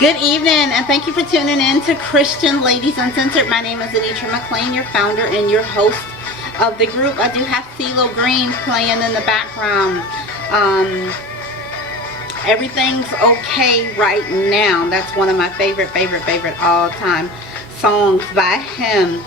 Good evening, and thank you for tuning in to Christian Ladies Uncensored. My name is Anitra McLean, your founder and your host of the group. I do have CeeLo Green playing in the background. Everything's Okay Right Now. That's one of my favorite all-time songs by him.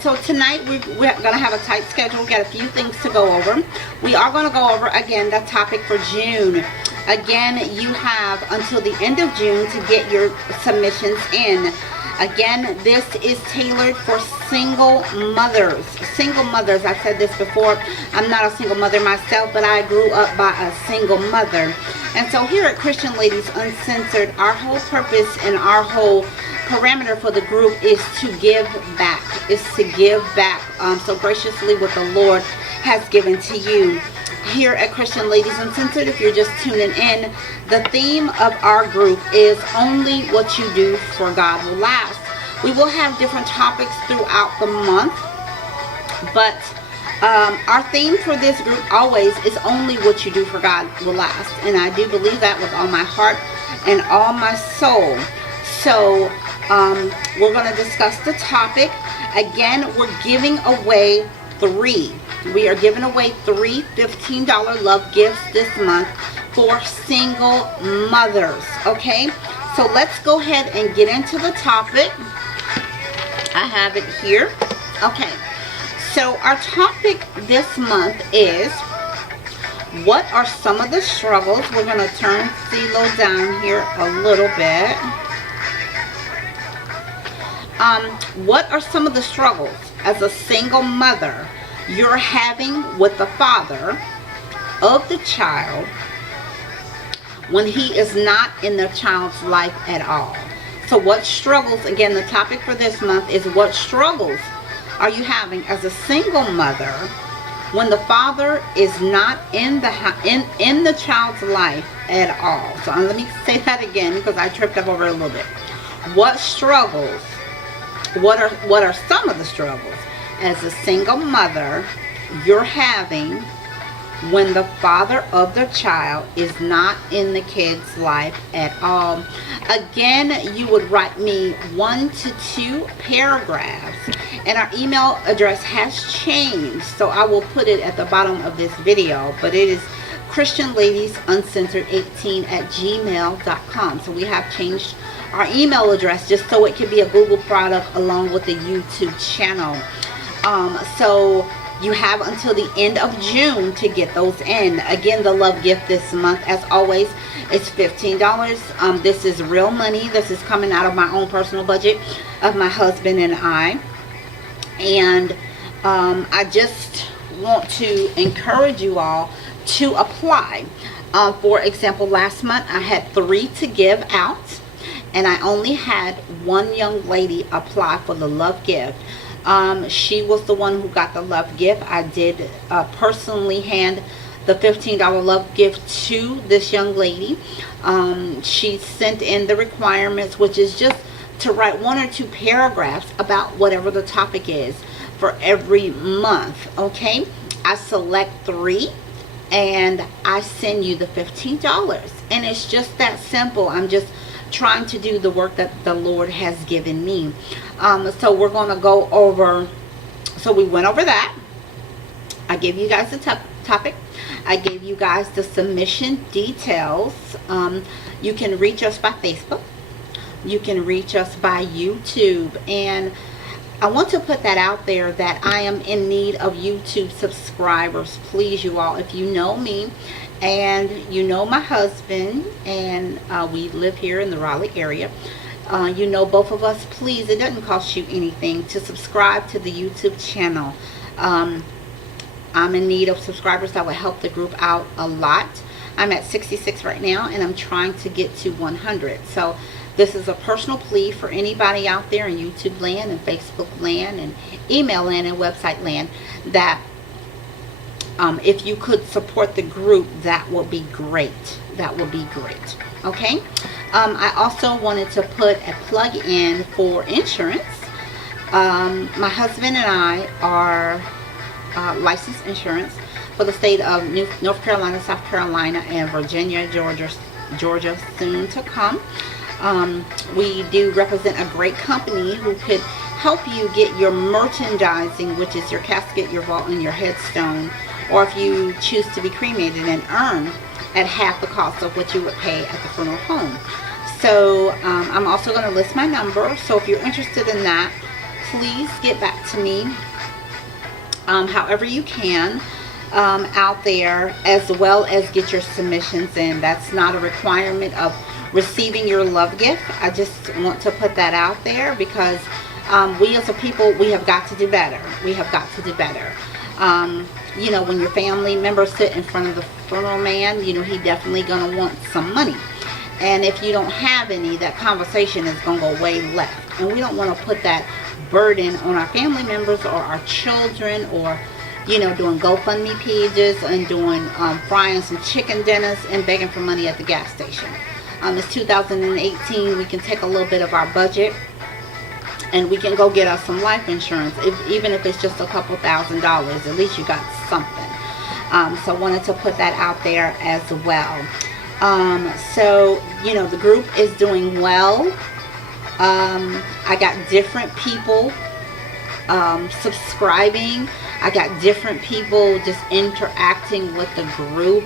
So tonight we're going to have a tight schedule. We've got a few things to go over. We are going to go over, again, the topic for June. Again, you have until the end of June to get your submissions in. Again, this is tailored for single mothers. Single mothers, I've said this before. I'm not a single mother myself, but I grew up by a single mother. And so here at Christian Ladies Uncensored, our whole purpose and our whole parameter for the group is to give back. So graciously what the Lord has given to you. Here at Christian Ladies Uncensored, if you're just tuning in, the theme of our group is Only What You Do for God Will Last. We will have different topics throughout the month, but our theme for this group always is Only What You Do for God Will Last. And I do believe that with all my heart and all my soul. So we're going to discuss the topic. Again, we're giving away We are giving away three $15 love gifts this month for single mothers. Okay, so let's go ahead and get into the topic. I have it here. Okay, so our topic this month is, what are some of the struggles? We're going to turn CeeLo down here a little bit. What are some of the struggles as a single mother you're having with the father of the child when he is not in the child's life at all? So what struggles, again, the topic for this month is, what struggles are you having as a single mother when the father is not in the child's life at all? So let me say that again, because I tripped up over it a little bit. What struggles, what are some of the struggles as a single mother you're having when the father of the child is not in the kid's life at all? Again, you would write me 1 to 2 paragraphs, and our email address has changed, so I will put it at the bottom of this video, but it is christianladiesuncensored18@gmail.com. so we have changed our email address just so it can be a Google product along with the YouTube channel. So you have until the end of June to get those in. Again, the love gift this month, as always, is $15. This is real money. This is coming out of my own personal budget of my husband and I. And I just want to encourage you all to apply. For example, last month I had 3 to give out, and I only had 1 young lady apply for the love gift. She was the one who got the love gift. I did personally hand the $15 love gift to this young lady. She sent in the requirements, which is just to write 1 or 2 paragraphs about whatever the topic is for every month. Okay, I select 3 and I send you the $15, and it's just that simple. I'm just trying to do the work that the Lord has given me. So we're going to go over, so we went over that. I gave you guys the topic. I gave you guys the submission details. You can reach us by Facebook. You can reach us by YouTube. And I want to put that out there that I am in need of YouTube subscribers. Please, you all, if you know me and you know my husband, and we live here in the Raleigh area, you know both of us, please, it doesn't cost you anything to subscribe to the YouTube channel. I'm in need of subscribers. That would help the group out a lot. I'm at 66 right now, and I'm trying to get to 100. So this is a personal plea for anybody out there in YouTube land and Facebook land and email land and website land, that if you could support the group, that would be great. That would be great. Okay. I also wanted to put a plug in for insurance. My husband and I are licensed insurance for the state of North Carolina, South Carolina, and Virginia, Georgia soon to come. We do represent a great company who could help you get your merchandising, which is your casket, your vault, and your headstone, or if you choose to be cremated, and earn at half the cost of what you would pay at the funeral home. So I'm also going to list my number, so if you're interested in that, please get back to me however you can out there, as well as get your submissions in. That's not a requirement of receiving your love gift. I just want to put that out there because we as a people, we have got to do better. We have got to do better. You know, when your family members sit in front of the funeral man, you know, he definitely going to want some money. And if you don't have any, that conversation is going to go way left. And we don't want to put that burden on our family members or our children, or, you know, doing GoFundMe pages and doing frying some chicken dinners and begging for money at the gas station. It's 2018. We can take a little bit of our budget and we can go get us some life insurance, even if it's just a couple $1,000s. At least you got something. So I wanted to put that out there as well. So, you know, the group is doing well. I got different people subscribing. I got different people just interacting with the group.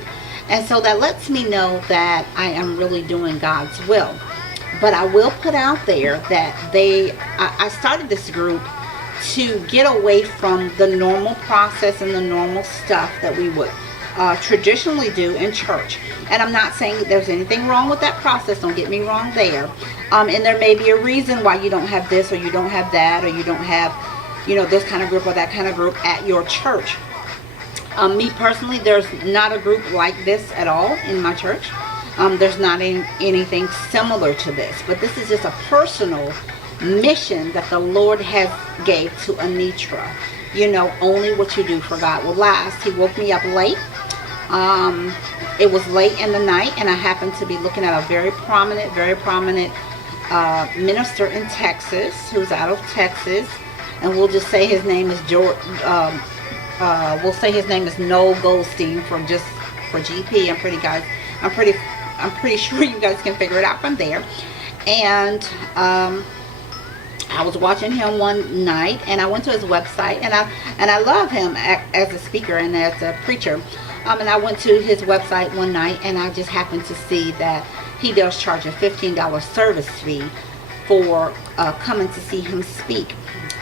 And so that lets me know that I am really doing God's will. But I will put out there that I started this group to get away from the normal process and the normal stuff that we would traditionally do in church. And I'm not saying there's anything wrong with that process, don't get me wrong there. And there may be a reason why you don't have this, or you don't have that, or you don't have, you know, this kind of group or that kind of group at your church. Me personally, there's not a group like this at all in my church. There's not anything similar to this, but this is just a personal mission that the Lord has gave to Anitra. You know, only what you do for God will last. He woke me up late. It was late in the night, and I happened to be looking at a very prominent minister in Texas, who's out of Texas, and we'll just say his name is we'll say his name is Noel Goldstein for GP. I'm pretty sure you guys can figure it out from there. And I was watching him one night, and I went to his website, and I love him as a speaker and as a preacher. And I went to his website one night, and I just happened to see that he does charge a $15 service fee for coming to see him speak.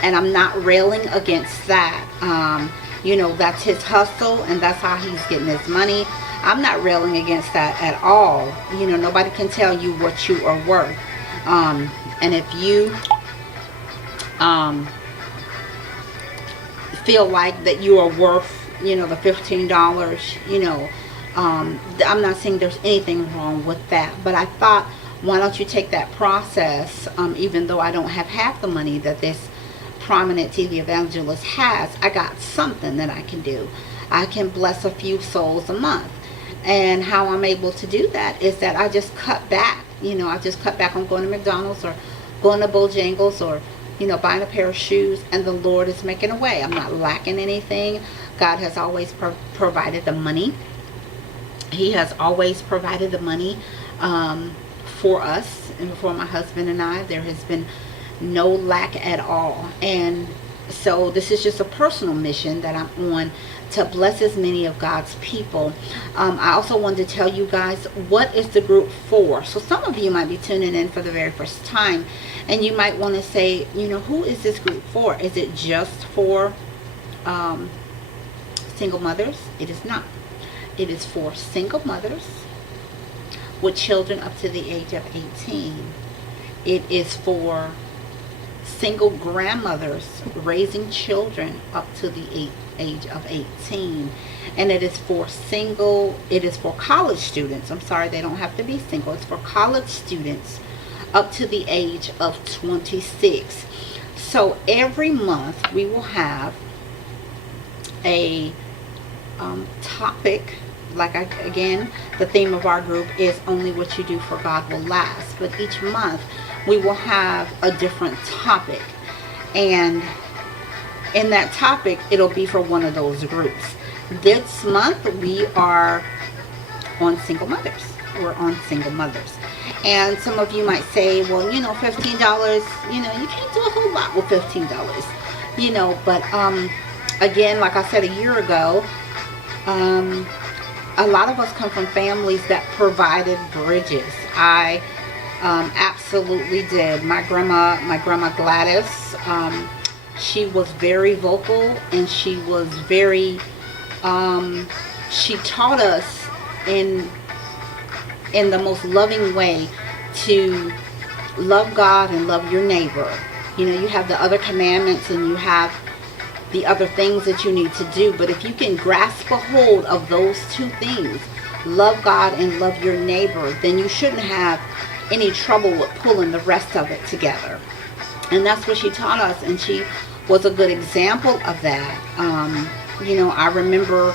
And I'm not railing against that. You know, that's his hustle, and that's how he's getting his money. I'm not railing against that at all. You know, nobody can tell you what you are worth. And if you feel like that you are worth, you know, the $15, you know, I'm not saying there's anything wrong with that, but I thought, why don't you take that process, even though I don't have half the money that this prominent TV evangelist has, I got something that I can do. I can bless a few souls a month. And how I'm able to do that is that I just cut back. You know, I just cut back on going to McDonald's or going to Bojangles or, you know, buying a pair of shoes, and the Lord is making a way. I'm not lacking anything. God has always provided the money. He has always provided the money for us and for my husband and I. There has been no lack at all. And so this is just a personal mission that I'm on, to bless as many of God's people. I also wanted to tell you guys, what is the group for? So some of you might be tuning in for the very first time, and you might want to say, you know, who is this group for? Is it just for single mothers? It is not. It is for single mothers with children up to the age of 18. It is for single grandmothers raising children up to the age of 18. And it is for college students. I'm sorry, they don't have to be single. It's for college students up to the age of 26. So every month we will have a topic. Again, the theme of our group is only what you do for God will last. But each month we will have a different topic, and in that topic it'll be for one of those groups. This month we are on single mothers. were on single mothers. And some of you might say, well, you know, $15, you know, you can't do a whole lot with $15, you know. But again, like I said a year ago, a lot of us come from families that provided bridges. I absolutely did. My grandma Gladys, she was very vocal, and she was very, she taught us in the most loving way to love God and love your neighbor. You know, you have the other commandments and you have the other things that you need to do, but if you can grasp a hold of those two things, love God and love your neighbor, then you shouldn't have any trouble with pulling the rest of it together. And that's what she taught us, and she was a good example of that. You know, I remember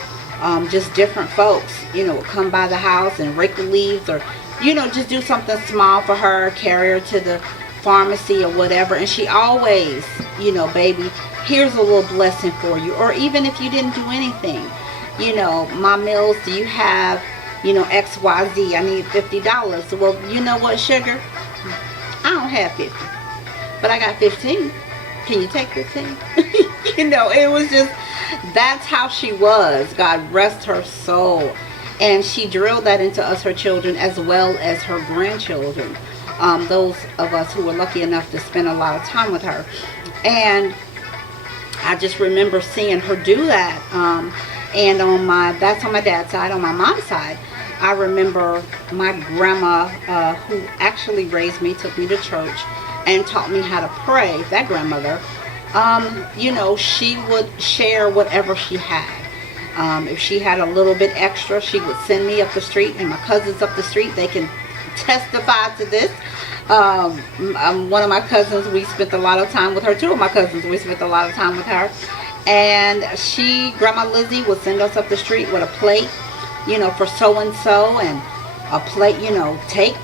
just different folks, you know, come by the house and rake the leaves, or, you know, just do something small for her, carry her to the pharmacy or whatever, and she always, you know, baby, here's a little blessing for you. Or even if you didn't do anything, you know, my meals, do you have, you know, XYZ, I need $50. Well, you know what, sugar, I don't have 50, but I got 15. Can you take 15? You know, it was just, that's how she was. God rest her soul. And she drilled that into us, her children, as well as her grandchildren. Those of us who were lucky enough to spend a lot of time with her. And I just remember seeing her do that. And that's on my dad's side. On my mom's side, I remember my grandma, who actually raised me, took me to church and taught me how to pray. That grandmother, you know, she would share whatever she had. If she had a little bit extra, she would send me up the street, and my cousins up the street, they can testify to this. One of my cousins, we spent a lot of time with her. Two of my cousins, we spent a lot of time with her. And Grandma Lizzie would send us up the street with a plate, you know, for so-and-so, and a plate, you know, take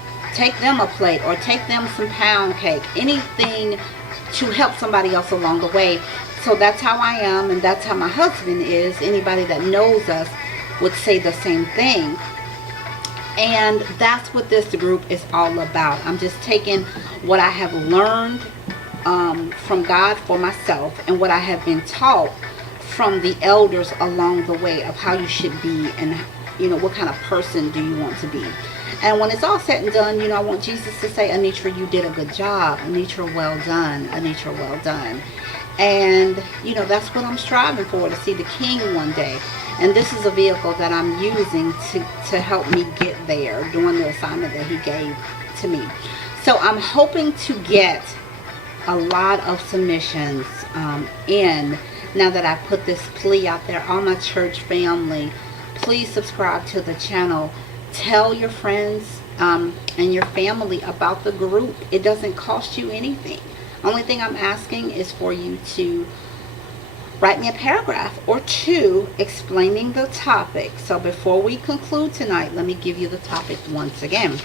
them a plate, or take them some pound cake, anything to help somebody else along the way. So that's how I am, and that's how my husband is. Anybody that knows us would say the same thing. And that's what this group is all about. I'm just taking what I have learned from God for myself, and what I have been taught from the elders along the way of how you should be, and, you know, what kind of person do you want to be. And when it's all said and done, you know, I want Jesus to say, Anitra, you did a good job. Anitra, well done. Anitra, well done. And, you know, that's what I'm striving for, to see the King one day. And this is a vehicle that I'm using to help me get there, doing the assignment that he gave to me. So I'm hoping to get a lot of submissions in, now that I put this plea out there. All my church family, please subscribe to the channel. Tell your friends and your family about the group. It doesn't cost you anything. Only thing I'm asking is for you to write me a paragraph or two explaining the topic. So before we conclude tonight, let me give you the topic once again.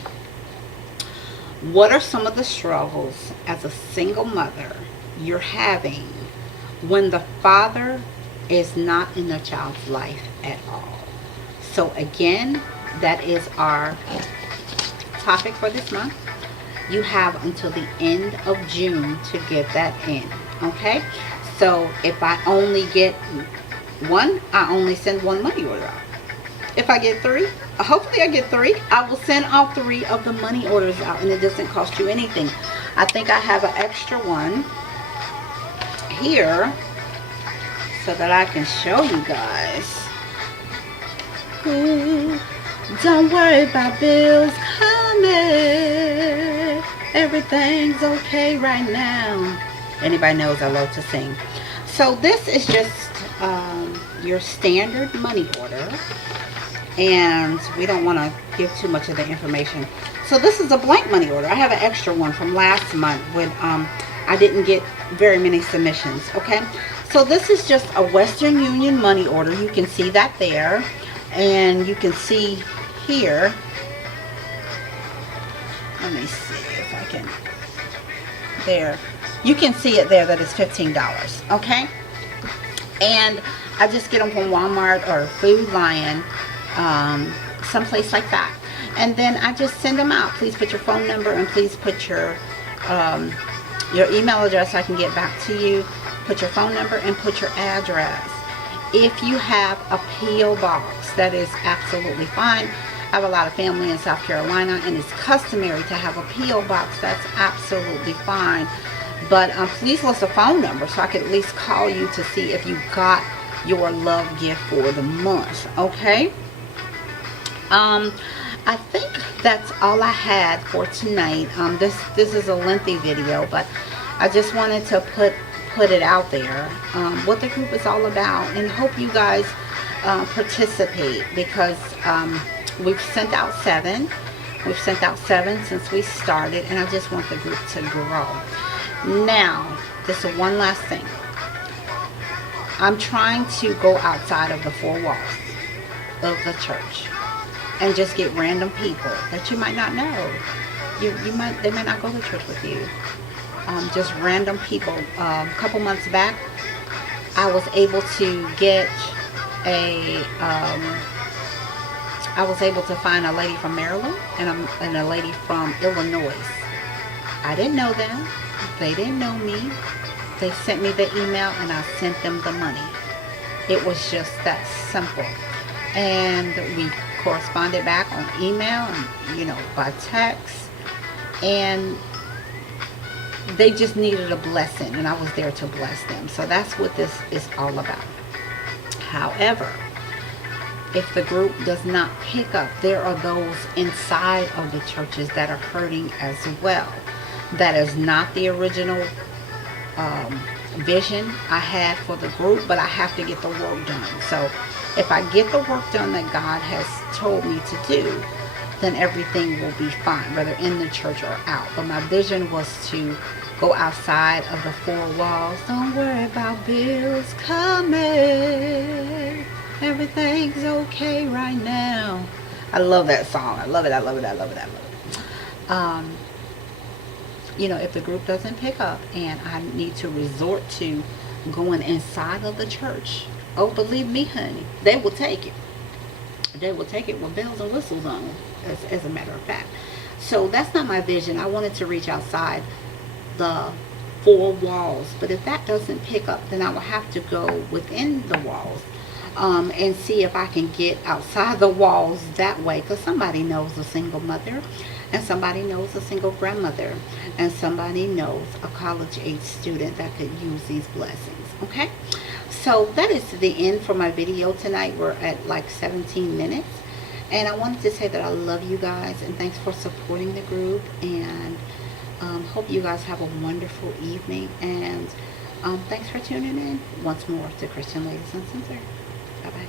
What are some of the struggles as a single mother you're having when the father is not in the child's life at all? So again, that is our topic for this month. You have until the end of June to get that in, okay? So if I only get one, I only send one money order out. If I get three, hopefully I get three, I will send all three of the money orders out, and it doesn't cost you anything. I think I have an extra one here so that I can show you guys. Ooh, don't worry about bills coming. Everything's okay right now. Anybody knows I love to sing. So this is just your standard money order, and we don't want to give too much of the information. So this is a blank money order. I have an extra one from last month when I didn't get very many submissions. Okay, so this is just a Western Union money order. You can see that there, and you can see here. Let me see if I can. There. You can see it there that it's $15, okay? And I just get them from Walmart or Food Lion, someplace like that. And then I just send them out. Please put your phone number and please put your email address so I can get back to you. Put your phone number and put your address. If you have a P.O. box, that is absolutely fine. I have a lot of family in South Carolina, and it's customary to have a P.O. box. That's absolutely fine. But please list a phone number so I can at least call you to see if you got your love gift for the month. Okay? I think that's all I had for tonight. This is a lengthy video, but I just wanted to put it out there, what the group is all about, and hope you guys participate, because we've sent out 7. We've sent out 7 since we started, and I just want the group to grow. Now, just one last thing. I'm trying to go outside of the 4 walls of the church and just get random people that you might not know. They might not go to church with you. Just random people. A couple months back, I was able to get I was able to find a lady from Maryland and a lady from Illinois. I didn't know them. They didn't know me. They sent me the email and I sent them the money. It was just that simple. And we corresponded back on email and, by text. And they just needed a blessing, and I was there to bless them. So that's what this is all about. However, if the group does not pick up, there are those inside of the churches that are hurting as well. That is not the original vision I had for the group, but I have to get the work done. So if I get the work done that God has told me to do, then everything will be fine, whether in the church or out. But my vision was to go outside of the 4 walls. Don't worry about bills coming. Everything's okay right now. I love that song. I love it. I love it. I love it. I love it. If the group doesn't pick up and I need to resort to going inside of the church, oh, believe me, honey, they will take it. They will take it with bells and whistles on, as a matter of fact. So that's not my vision. I wanted to reach outside the 4 walls. But if that doesn't pick up, then I will have to go within the walls and see if I can get outside the walls that way. Because somebody knows a single mother, and somebody knows a single grandmother, and somebody knows a college-age student that could use these blessings. Okay? So that is the end for my video tonight. We're at like 17 minutes. And I wanted to say that I love you guys, and thanks for supporting the group, and hope you guys have a wonderful evening, and thanks for tuning in once more to Christian Ladies Uncensored. Bye-bye.